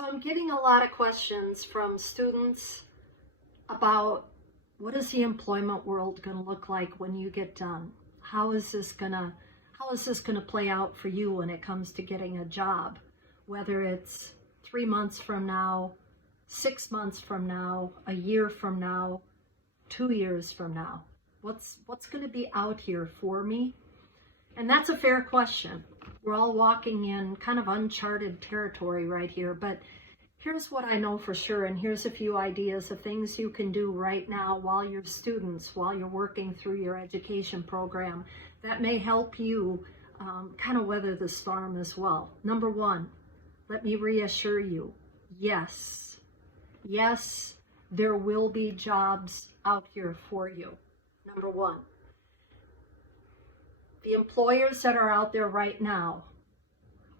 So I'm getting a lot of questions from students about what is the employment world going to look like when you get done? How is this going to play out for you when it comes to getting a job? Whether it's 3 months from now, 6 months from now, a year from now, 2 years from now. What's going to be out here for me? And that's a fair question. We're all walking in kind of uncharted territory right here, but here's what I know for sure, and here's a few ideas of things you can do right now while you're students, while you're working through your education program that may help you kind of weather the storm as well. Number one, let me reassure you, yes, there will be jobs out here for you. Number one. The employers that are out there right now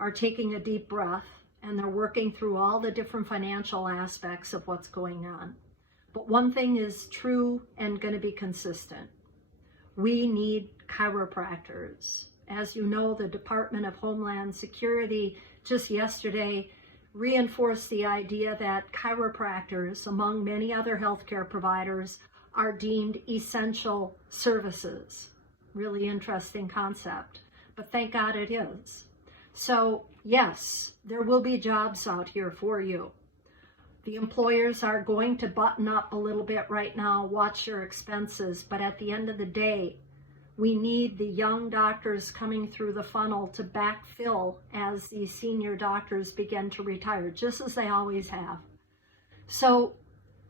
are taking a deep breath and they're working through all the different financial aspects of what's going on. But one thing is true and going to be consistent. We need chiropractors. As you know, the Department of Homeland Security just yesterday reinforced the idea that chiropractors, among many other healthcare providers, are deemed essential services. Really interesting concept, but thank God it is. So yes, there will be jobs out here for you. The employers are going to button up a little bit right now, watch your expenses, but at the end of the day, we need the young doctors coming through the funnel to backfill as these senior doctors begin to retire, just as they always have. So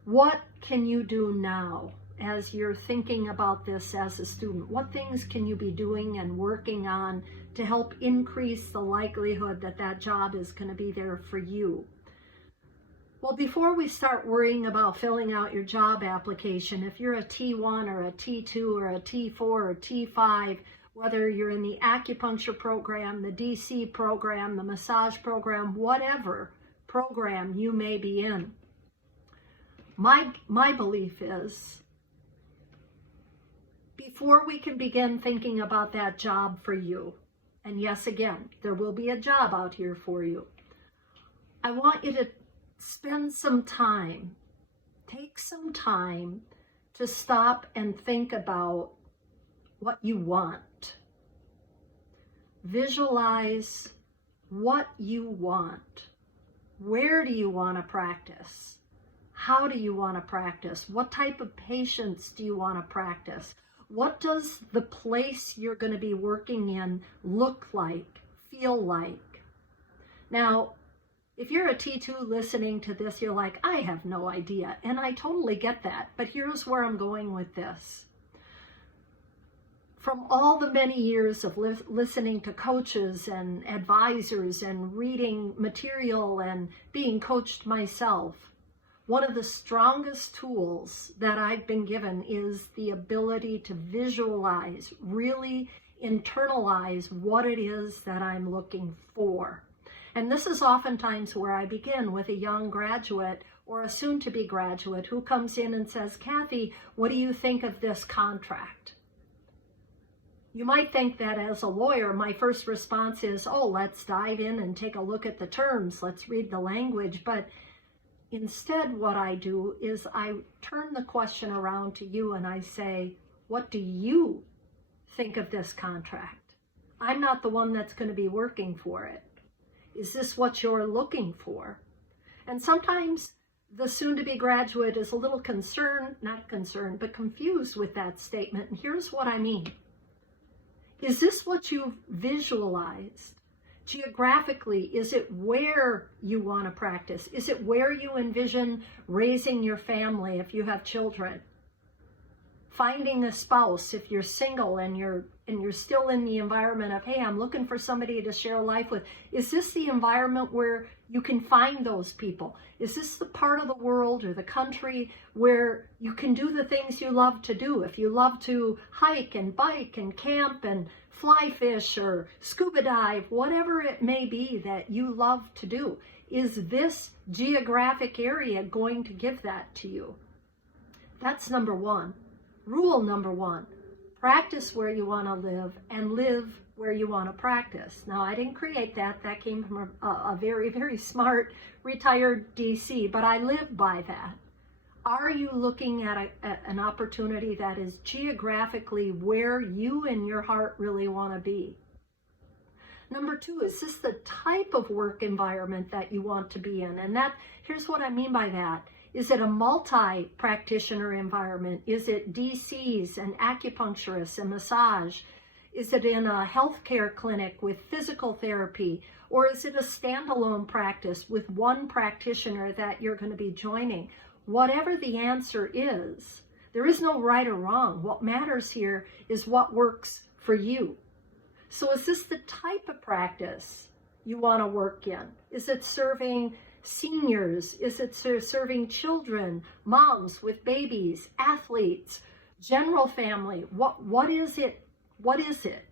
what can you do now as you're thinking about this as a student? What things can you be doing and working on to help increase the likelihood that that job is going to be there for you? Well, before we start worrying about filling out your job application, if you're a T1 or a T2 or a T4 or T5, whether you're in the acupuncture program, the DC program, the massage program, whatever program you may be in, my belief is, before we can begin thinking about that job for you, and yes, again, there will be a job out here for you, I want you to spend some time, take some time to stop and think about what you want. Visualize what you want. Where do you want to practice? How do you want to practice? What type of patients do you want to practice? What does the place you're going to be working in look like, feel like? Now, if you're a T2 listening to this, you're like, I have no idea. And I totally get that. But here's where I'm going with this. From all the many years of listening to coaches and advisors and reading material and being coached myself, one of the strongest tools that I've been given is the ability to visualize, really internalize what it is that I'm looking for. And this is oftentimes where I begin with a young graduate or a soon-to-be graduate who comes in and says, Kathy, what do you think of this contract? You might think that as a lawyer, my first response is, oh, let's dive in and take a look at the terms. Let's read the language. But instead, what I do is I turn the question around to you and I say, what do you think of this contract? I'm not the one that's going to be working for it. Is this what you're looking for? And sometimes the soon-to-be graduate is a little not concerned, but confused with that statement. And here's what I mean. Is this what you've visualized? Geographically, is it where you want to practice? Is it where you envision raising your family if you have children? Finding a spouse if you're single and you're still in the environment of, hey, I'm looking for somebody to share life with. Is this the environment where you can find those people? Is this the part of the world or the country where you can do the things you love to do? If you love to hike and bike and camp and fly fish or scuba dive, whatever it may be that you love to do, is this geographic area going to give that to you? That's number one. Rule number one. practice where you want to live, and live where you want to practice. Now, I didn't create that. That came from a very, very smart retired DC, but I live by that. Are you looking at an opportunity that is geographically where you and your heart really want to be? Number two, is this the type of work environment that you want to be in? And here's what I mean by that. Is it a multi-practitioner environment? Is it DCs and acupuncturists and massage? Is it in a healthcare clinic with physical therapy? Or is it a standalone practice with one practitioner that you're going to be joining? Whatever the answer is, there is no right or wrong. What matters here is what works for you. So is this the type of practice you want to work in? Is it serving seniors? Is it serving children, moms with babies, athletes, general family? What is it? What is it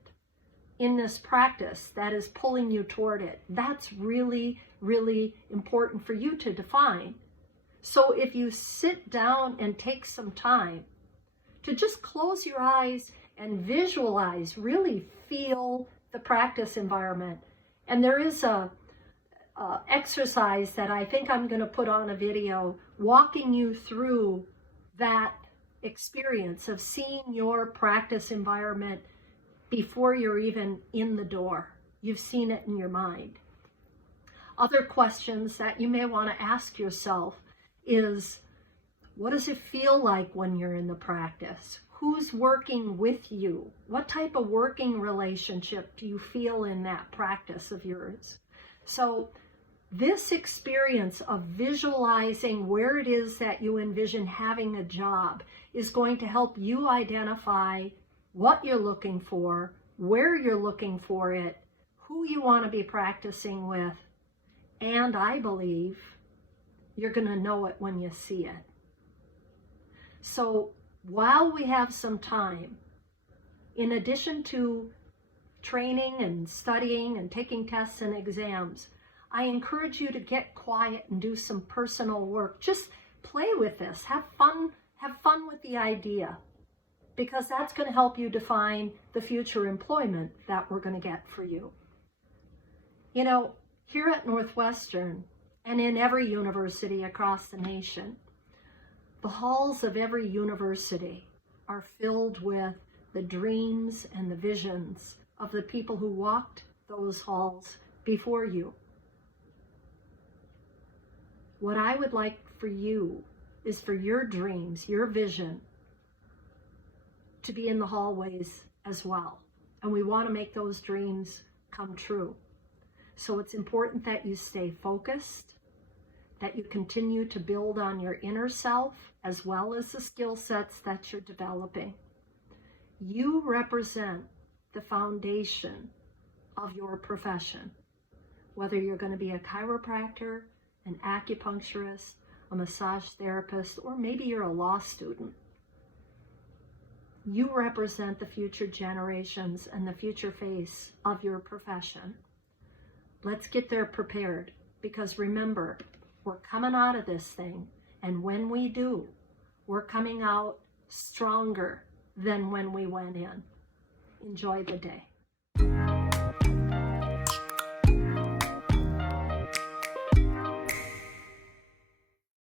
in this practice that is pulling you toward it? That's really, really important for you to define. So if you sit down and take some time to just close your eyes and visualize, really feel the practice environment. And there is a exercise that I think I'm going to put on a video walking you through that experience of seeing your practice environment before you're even in the door. You've seen it in your mind. Other questions that you may want to ask yourself is, what does it feel like when you're in the practice? Who's working with you? What type of working relationship do you feel in that practice of yours? So this experience of visualizing where it is that you envision having a job is going to help you identify what you're looking for, where you're looking for it, who you want to be practicing with, and I believe you're going to know it when you see it. So while we have some time, in addition to training and studying and taking tests and exams, I encourage you to get quiet and do some personal work. Just play with this. Have fun with the idea, because that's going to help you define the future employment that we're going to get for you. You know, here at Northwestern and in every university across the nation, the halls of every university are filled with the dreams and the visions of the people who walked those halls before you. What I would like for you is for your dreams, your vision, to be in the hallways as well. And we want to make those dreams come true. So it's important that you stay focused, that you continue to build on your inner self as well as the skill sets that you're developing. You represent the foundation of your profession, whether you're going to be a chiropractor, an acupuncturist, a massage therapist, or maybe you're a law student. You represent the future generations and the future face of your profession. Let's get there prepared, because remember, we're coming out of this thing, and when we do, we're coming out stronger than when we went in. Enjoy the day.